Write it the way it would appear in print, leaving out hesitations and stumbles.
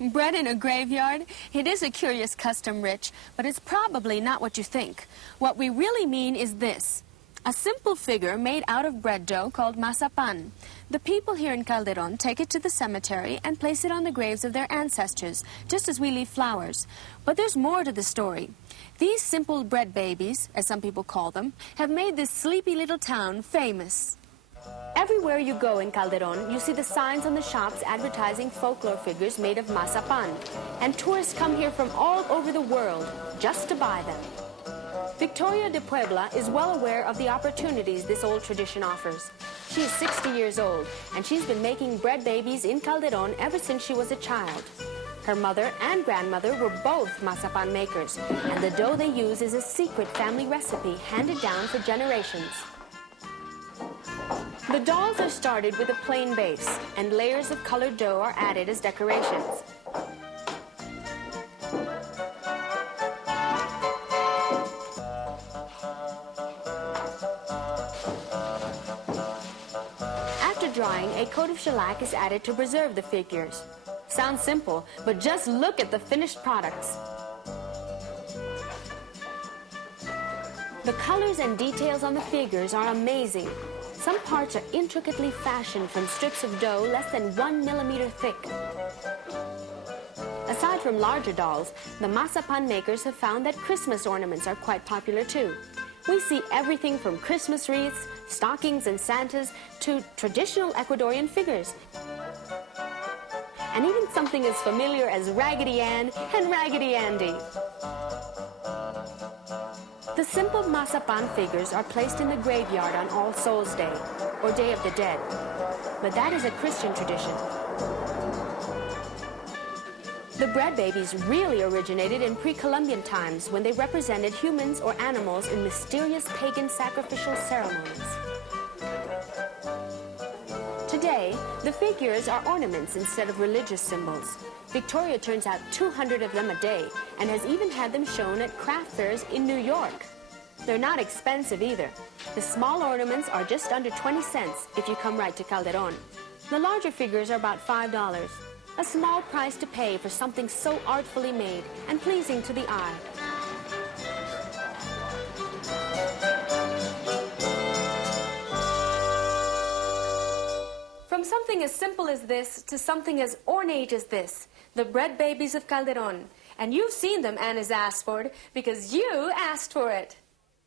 Bread in a graveyard? It is a curious custom, Rich, but it's probably not what you think. What we really mean is this. A simple figure made out of bread dough called Masapán. The people here in Calderón take it to the cemetery and place it on the graves of their ancestors, just as we leave flowers. But there's more to the story. These simple bread babies, as some people call them, have made this sleepy little town famous. Everywhere you go in Calderón, you see the signs on the shops advertising folklore figures made of Masapán. And tourists come here from all over the world just to buy them. Victoria de Puebla is well aware of the opportunities this old tradition offers. She is 60 years old, and she's been making bread babies in Calderón ever since she was a child. Her mother and grandmother were both Masapán makers, and the dough they use is a secret family recipe handed down for generations. The dolls are started with a plain base, and layers of colored dough are added as decorations. After drying, a coat of shellac is added to preserve the figures. Sounds simple, but just look at the finished products. The colors and details on the figures are amazing. Some parts are intricately fashioned from strips of dough less than 1 millimeter thick. Aside from larger dolls, the Masapán makers have found that Christmas ornaments are quite popular too. We see everything from Christmas wreaths, stockings and Santas, to traditional Ecuadorian figures. And even something as familiar as Raggedy Ann and Raggedy Andy. The simple Masapán figures are placed in the graveyard on All Souls Day, or Day of the Dead. But that is a Christian tradition. The bread babies really originated in pre-Columbian times when they represented humans or animals in mysterious pagan sacrificial ceremonies. Today, the figures are ornaments instead of religious symbols. Victoria turns out 200 of them a day and has even had them shown at craft fairs in New York. They're not expensive either. The small ornaments are just under 20 cents if you come right to Calderón. The larger figures are about $5. A small price to pay for something so artfully made and pleasing to the eye. From something as simple as this to something as ornate as this, the bread babies of Calderón. And you've seen them, Anna Zasford, because you asked for it.